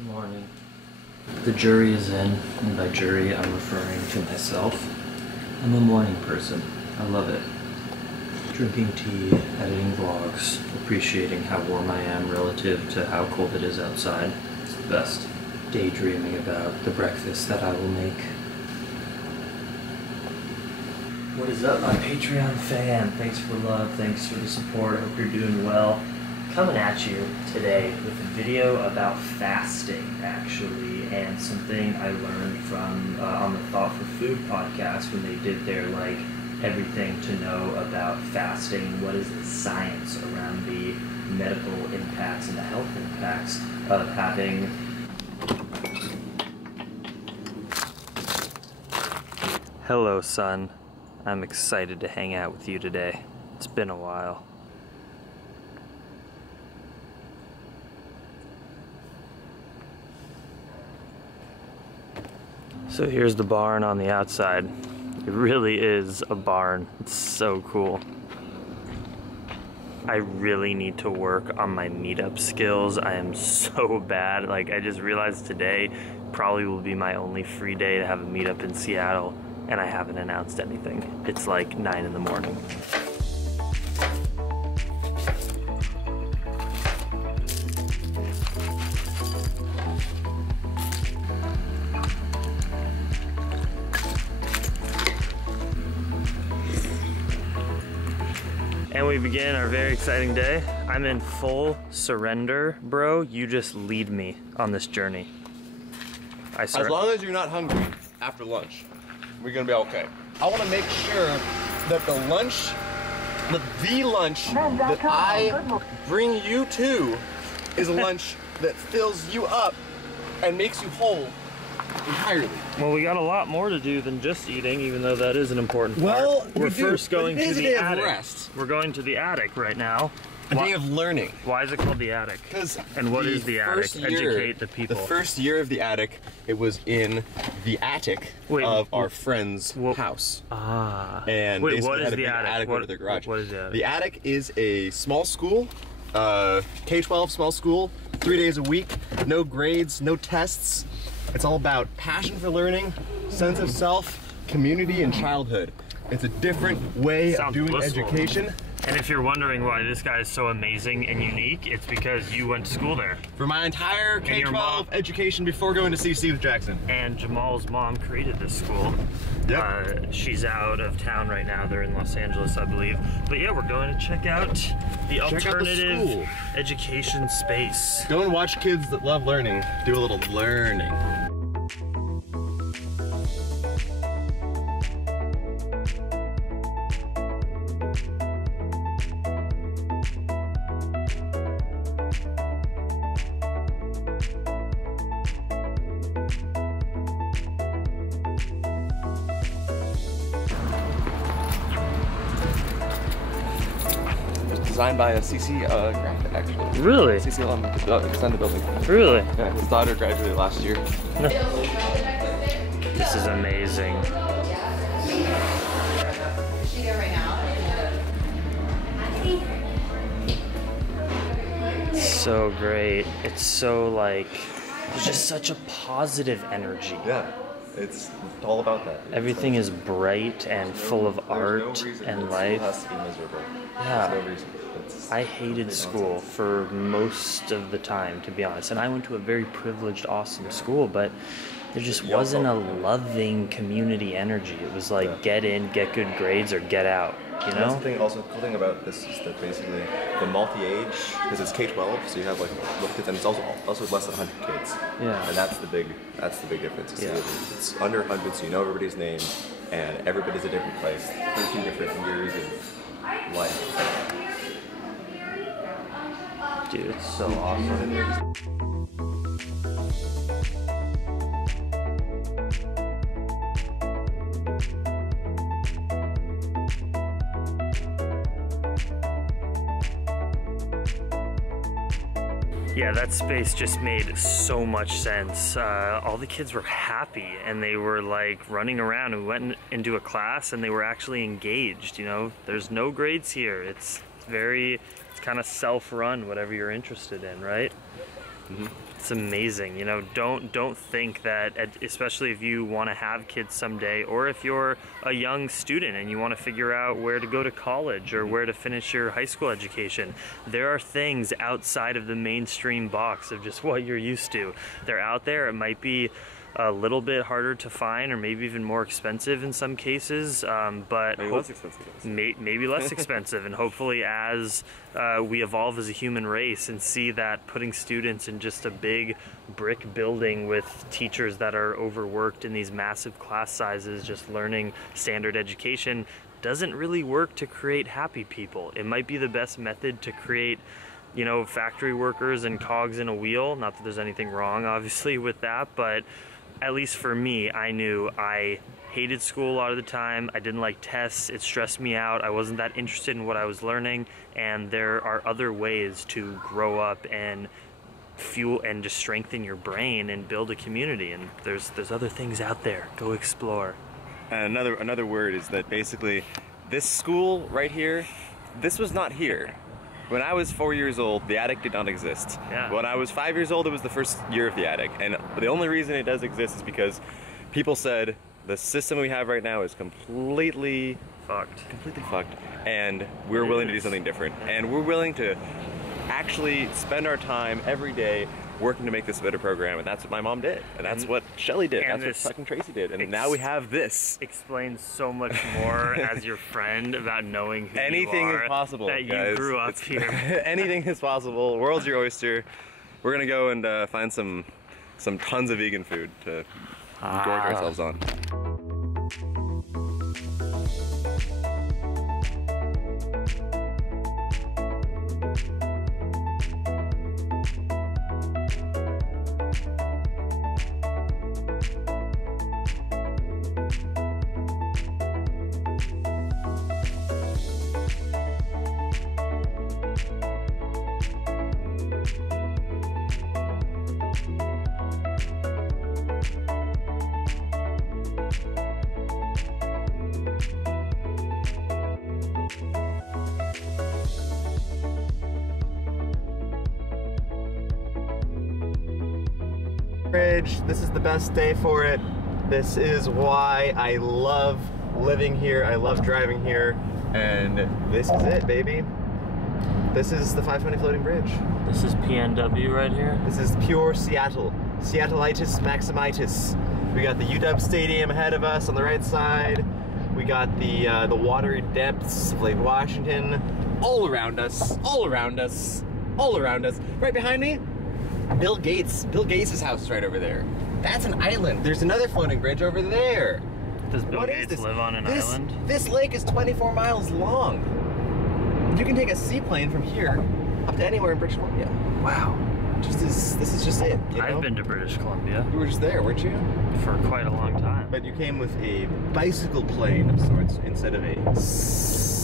Good morning. The jury is in, and by jury I'm referring to myself. I'm a morning person. I love it. Drinking tea, editing vlogs, appreciating how warm I am relative to how cold it is outside. It's the best. Daydreaming about the breakfast that I will make. What is up, my Patreon fan? Thanks for the love, thanks for the support, I hope you're doing well. Coming at you today with a video about fasting, actually, and something I learned from on the Thought for Food podcast when they did their, everything to know about fasting, what is the science around the medical impacts and the health impacts of having. Hello, son. I'm excited to hang out with you today. It's been a while. So here's the barn on the outside. It really is a barn. It's so cool. I really need to work on my meetup skills. I am so bad. I just realized today probably will be my only free day to have a meetup in Seattle, and I haven't announced anything. It's like 9 in the morning. And we begin our very exciting day. I'm in full surrender, bro. You just lead me on this journey. As long as you're not hungry after lunch, we're gonna be okay. I wanna make sure that the lunch that I bring you to is a lunch that fills you up and makes you whole entirely. Well, we got a lot more to do than just eating, even though that is an important part. Well, we're first going to the attic. Rest. We're going to the attic right now. A day of learning. Why is it called the attic? And what is the attic? Educate the people. The first year of the attic, it was in the attic of our friend's house. Ah. And wait, what is had a the big attic? Over their garage. What is the attic? The attic is a small school, K-12 small school, 3 days a week, no grades, no tests. It's all about passion for learning, sense of self, community, and childhood. It's a different way of doing education. And if you're wondering why this guy is so amazing and unique, it's because you went to school there. For my entire K-12 education before going to CC with Jackson. And Jamal's mom created this school. Yep. She's out of town right now. They're in Los Angeles, I believe. But yeah, we're going to check out the alternative education space. Go and watch kids that love learning do a little learning. Designed by a CC graphic, actually. Really? CC alum designed the building. Really? Yeah, his daughter graduated last year. This is amazing. It's so great. It's so there's just such a positive energy. Yeah. It's all about that. Everything is bright and full of art and life. Has to be miserable. Yeah. There's no reason. I hated school for most of the time, to be honest. And I went to a very privileged, awesome school, but there just wasn't a loving community energy. It was like, get in, get good grades, or get out, you know? That's the thing, also, cool thing about this is that basically the multi-age, because it's K-12, so you have little kids, and it's also less than 100 kids. Yeah. And that's the big difference. Yeah. It's under 100, so you know everybody's name, and everybody's a different place. 13 different years of life. Dude, it's so awesome. Yeah, that space just made so much sense. All the kids were happy and they were running around. We went into a class and they were actually engaged, you know? There's no grades here. It's kind of self-run, whatever you're interested in, right? It's amazing. You know, don't think that, especially if you want to have kids someday, or if you're a young student and you want to figure out where to go to college or where to finish your high school education, there are things outside of the mainstream box of just what you're used to. They're out there. It might be a little bit harder to find, or maybe even more expensive in some cases, but maybe less expensive. Maybe less expensive. And hopefully, as we evolve as a human race and see that putting students in just a big brick building with teachers that are overworked in these massive class sizes, just learning standard education, doesn't really work to create happy people. It might be the best method to create, you know, factory workers and cogs in a wheel. Not that there's anything wrong, obviously, with that, but at least for me, I knew I hated school a lot of the time. I didn't like tests. It stressed me out. I wasn't that interested in what I was learning, and there are other ways to grow up and fuel and just strengthen your brain and build a community, and there's other things out there. Go explore. And another word is that basically this school right here, this was not here. When I was 4 years old, the attic did not exist. Yeah. When I was 5 years old, it was the first year of the attic. And the only reason it does exist is because people said the system we have right now is completely fucked. And we're willing to do something different. And we're willing to actually spend our time every day working to make this a better program, and that's what my mom did, and that's what Shelly did, that's what fucking Tracy did, and now we have this. Explains so much more as your friend about knowing who anything you are, is possible, that guys. you grew up here. Anything is possible. World's your oyster. We're gonna go and find some tons of vegan food to gorge ourselves on. Bridge. This is the best day for it. This is why I love living here. I love driving here, and this is it, baby. This is the 520 floating bridge. This is PNW right here. This is pure Seattle. Seattleitis maximitis. We got the UW Stadium ahead of us on the right side. We got the watery depths of Lake Washington all around us, all around us, all around us. Right behind me, Bill Gates. Bill Gates' house is right over there. That's an island. There's another floating bridge over there. Does Bill Gates live on an island? This lake is 24 miles long. You can take a seaplane from here up to anywhere in British Columbia. Wow. This is just it. You know? I've been to British Columbia. You were just there, weren't you? For quite a long time. But you came with a bicycle plane of sorts instead of a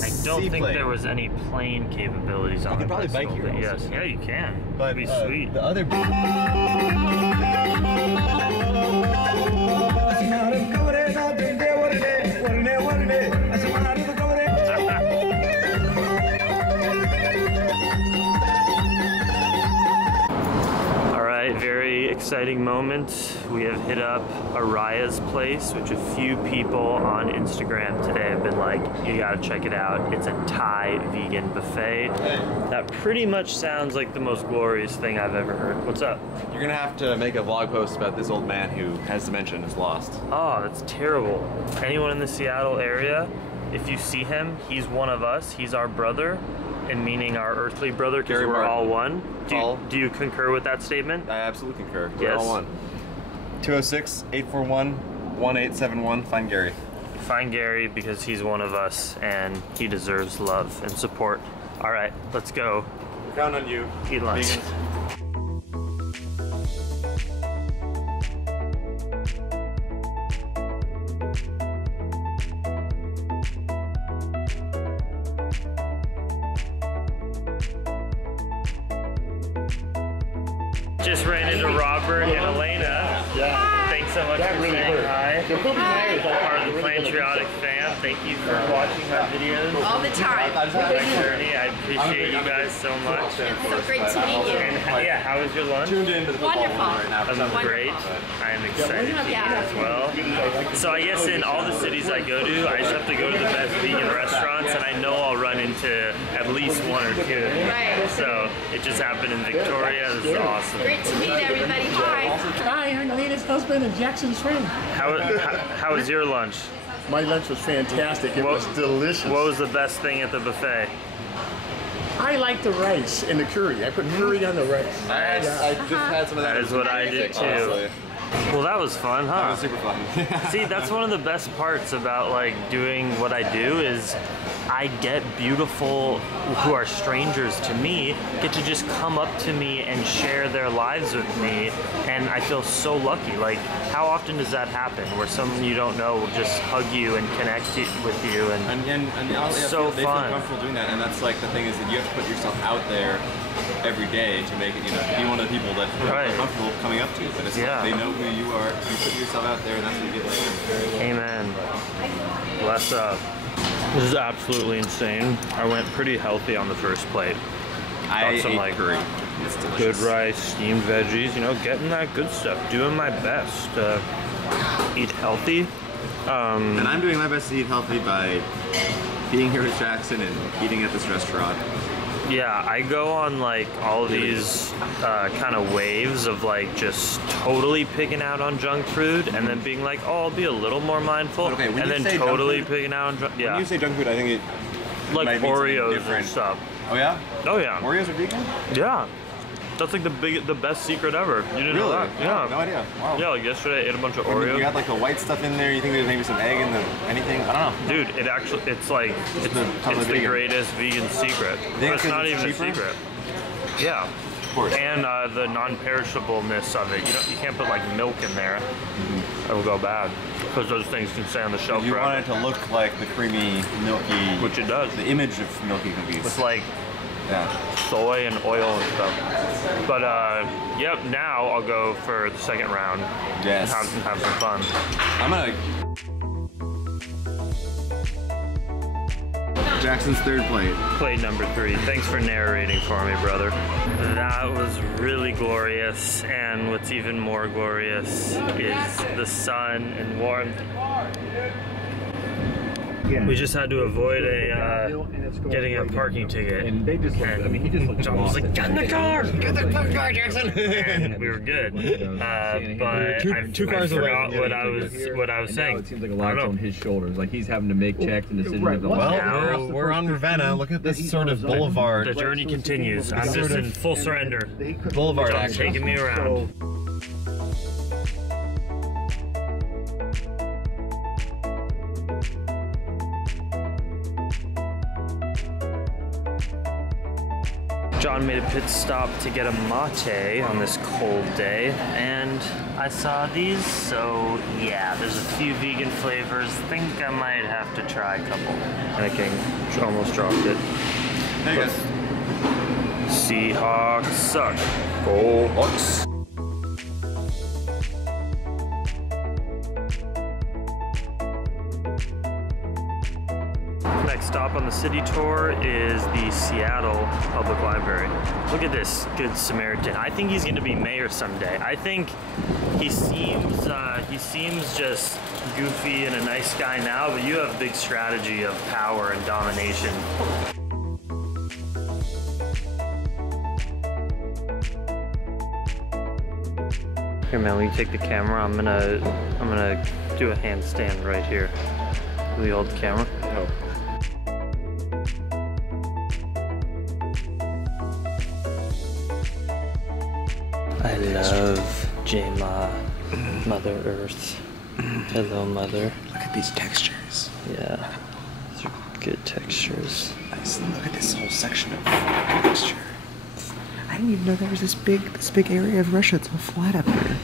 I don't think there was any plane capabilities on it. You can probably bike here. Yes, yeah, you can. But that'd be sweet. The other. Very exciting moment. We have hit up Araya's place, which a few people on Instagram today have been like, you gotta check it out. It's a Thai vegan buffet. That pretty much sounds like the most glorious thing I've ever heard. What's up? You're gonna have to make a vlog post about this old man who has dementia and is lost. Oh, that's terrible. Anyone in the Seattle area, if you see him, he's one of us. He's our brother. And meaning our earthly brother, because we're all one. Do you concur with that statement? I absolutely concur. We're Yes. all one. 206-841-1871. Find Gary. Find Gary because he's one of us and he deserves love and support. All right, let's go. We're counting on you. Eat lunch. Vegans. Just ran into Robert and Elena. Yeah. Thanks so much for saying hi. Part of the Plantriotic fam. Thank you for watching my videos. All the time. My journey. I appreciate you guys so much. It's so great to meet you. And yeah, how was your lunch? Wonderful. That was great. I am excited to eat as well. So I guess in all the cities I go to, I just have to go to the best vegan restaurants, and I know I'll run into at least one or two. Right. So it just happened in Victoria. This is awesome. Great to meet everybody. Hi. Hi, I'm Lena's husband and Jackson's friend. How was your lunch? My lunch was fantastic. It was delicious. What was the best thing at the buffet? I like the rice and the curry. I put curry on the rice. Nice. I just had some of that. That is what I did too. Honestly. Well, that was fun, huh? That was super fun. See, that's one of the best parts about like doing what I do is I get beautiful who are strangers to me get to just come up to me and share their lives with me, and I feel so lucky. Like, how often does that happen where someone you don't know will just hug you and connect with you, and it's so they fun. feel comfortable doing that, and that's like the thing is that you have to put yourself out there every day to make it, you know, be one of the people that Right. are comfortable coming up to you. But it's Yeah. like they know who you are. You put yourself out there, and that's what you get later. Amen. Bless up. This is absolutely insane. I went pretty healthy on the first plate. I Got some ate like curry. It's delicious. good rice, steamed veggies, you know, getting that good stuff, doing my best to eat healthy. And I'm doing my best to eat healthy by being here with Jackson and eating at this restaurant. Yeah, I go on like all these kind of waves of like just totally picking out on junk food and then being like, oh, I'll be a little more mindful, Okay, when and you then say junk totally food- picking out on junk. Yeah, When you say junk food, I think it like might mean something Oreos different. and stuff. Oh yeah? Oh yeah, Oreos are vegan? yeah. That's like the best secret ever. You didn't know that? Yeah. No idea. Wow. Yeah, like yesterday I ate a bunch of You Oreos. got like the white stuff in there. You think there's maybe some egg in the anything? I don't know. Dude, it's like it's the the greatest vegan secret. But think it's it's not even cheaper? a secret. Yeah. Of course. And the non-perishableness of it. You can't put like milk in there. It'll go bad because those things can stay on the shelf You forever. want it to look like the creamy, milky, Which it does. the image of milky cookies. With like Yeah. soy and oil and stuff. But yep. Now I'll go for the second round. Yes. And have some fun. I'm gonna. Jackson's third plate. Plate number 3. Thanks for narrating for me, brother. That was really glorious, and what's even more glorious is the sun and warmth. We just had to avoid getting a parking ticket. And they just looked, I mean, he just looked John was lost. like, get in the car! Get in the fucking car, Jackson! And we were good. But two cars I away forgot from what getting I was And now saying. it seems like a lot's on his shoulders. Like he's having to make checks and decisions at the Well, last. we're on Ravenna. Look at this sort of boulevard. The journey continues. I'm just in full surrender. Boulevard John's action. taking me around. John made a pit stop to get a mate on this cold day, and I saw these, so yeah, there's a few vegan flavors. Think I might have to try a couple. Panicking, almost dropped it. Hey guys. Seahawks suck. Go Hawks. Next stop on the city tour is the Seattle Public Library. Look at this Good Samaritan. I think he's gonna be mayor someday. I think he seems just goofy and a nice guy now, but you have big strategy of power and domination. Here, man, will you take the camera? I'm gonna do a handstand right here. Will you hold the camera? No. I love J-Ma, Mother Earth. Hello, Mother. Look at these textures. Yeah, these are good textures. Nice. Look at this whole section of texture. I didn't even know there was this big area of Russia. It's all flat up here.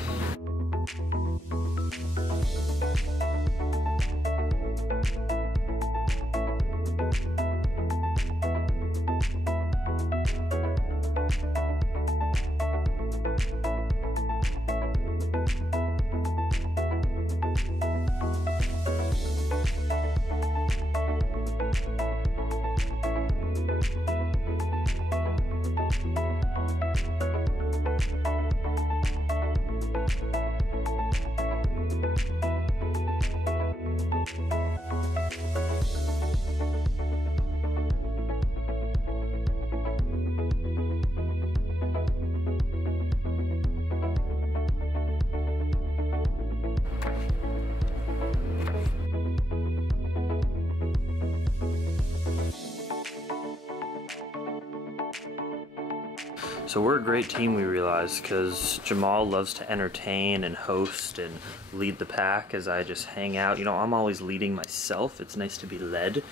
So we're a great team, we realize, because Jamal loves to entertain and host and lead the pack as I just hang out. You know, I'm always leading myself. It's nice to be led,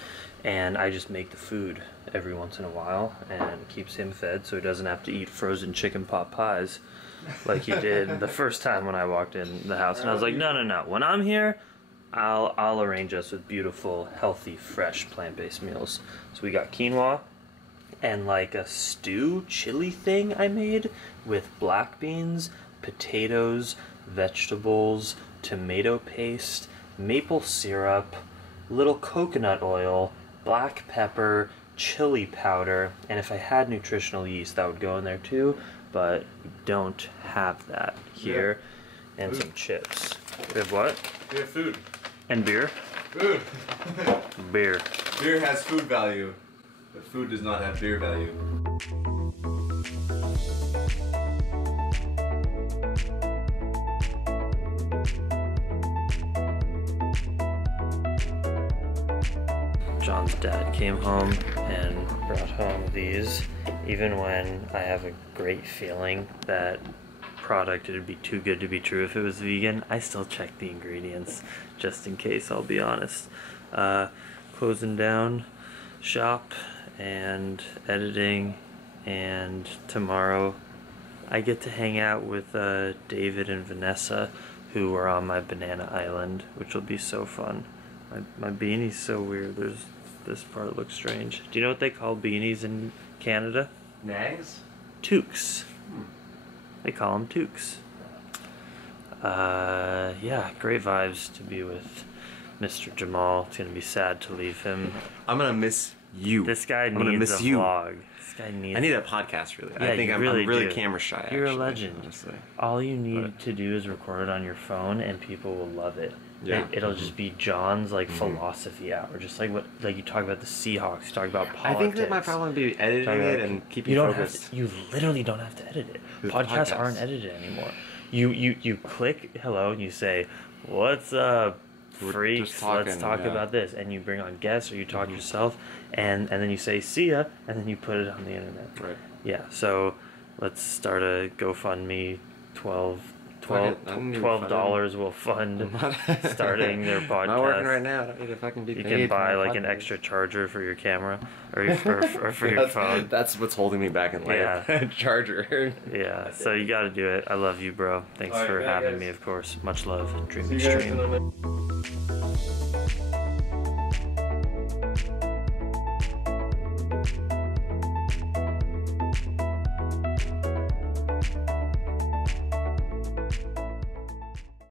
and I just make the food every once in a while and keeps him fed so he doesn't have to eat frozen chicken pot pies like he did the first time when I walked in the house. And I was like, no, no, no. When I'm here, I'll arrange us with beautiful, healthy, fresh, plant-based meals. So we got quinoa and like a stew chili thing I made with black beans, potatoes, vegetables, tomato paste, maple syrup, little coconut oil, black pepper, chili powder, and if I had nutritional yeast that would go in there too, but we don't have that here. Yeah. And some chips. We have what? We have food. And beer? Food. Beer. Beer has food value, but food does not have beer value. John's dad came home and brought home these. Even when I have a great feeling that product it'd be too good to be true if it was vegan, I still check the ingredients just in case, I'll be honest. Closing down shop and editing, and tomorrow I get to hang out with David and Vanessa, who are on my banana island, which will be so fun. My beanie's so weird. This part looks strange. Do you know what they call beanies in Canada? Nags? Toques. They call them toques. Yeah, great vibes to be with Mr. Jamal. It's gonna be sad to leave him. I'm gonna miss you. This guy I'm gonna needs miss a you. vlog. This guy needs. I need a podcast, really. Yeah, I think you I'm really really do. camera shy. You're actually, a legend. Honestly. All you need to do is record it on your phone, and people will love it. Yeah. It'll just be John's like philosophy hour, just like what you talk about the Seahawks, you talk about politics. I think that my problem would be editing it and keeping you don't focused. have to, you literally don't have to edit it. With Podcasts podcasts. aren't edited anymore. You click hello and you say, "What's up, We're freaks? just talking, Let's talk yeah. about this," and you bring on guests or you talk yourself, and then you say "see ya," and then you put it on the internet. Right. Yeah. So let's start a GoFundMe. $12 will fund starting their podcast. Not working right now. I don't need to fucking be You paid can buy for my like an podcast. extra charger for your camera or for your phone. That's what's holding me back in life. Yeah. Charger. Yeah, so you got to do it. I love you, bro. Thanks All right, for bye, having guys. me, of course. Much love. Dream See you guys extreme. in a minute.